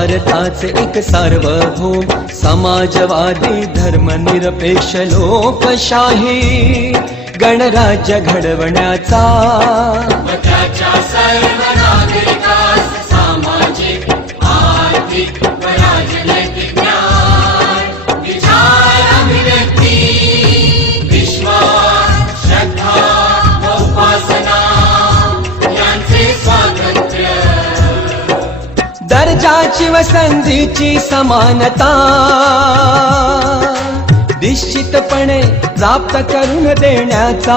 भारताचे एक सार्वभौम समाजवादी धर्मनिरपेक्ष लोकशाही गणराज्य घडवण्याचा व त्याच्या सर्व नागरिकास सामाजिक आर्थिक व राजनैतिक न्याय विचार अभिव्यक्ती विश्वास श्रद्धा व उपासना यांचे स्वातंत्र्य दर्जाची व संधीची समानता निश्चितपणे प्राप्त करून देण्याचा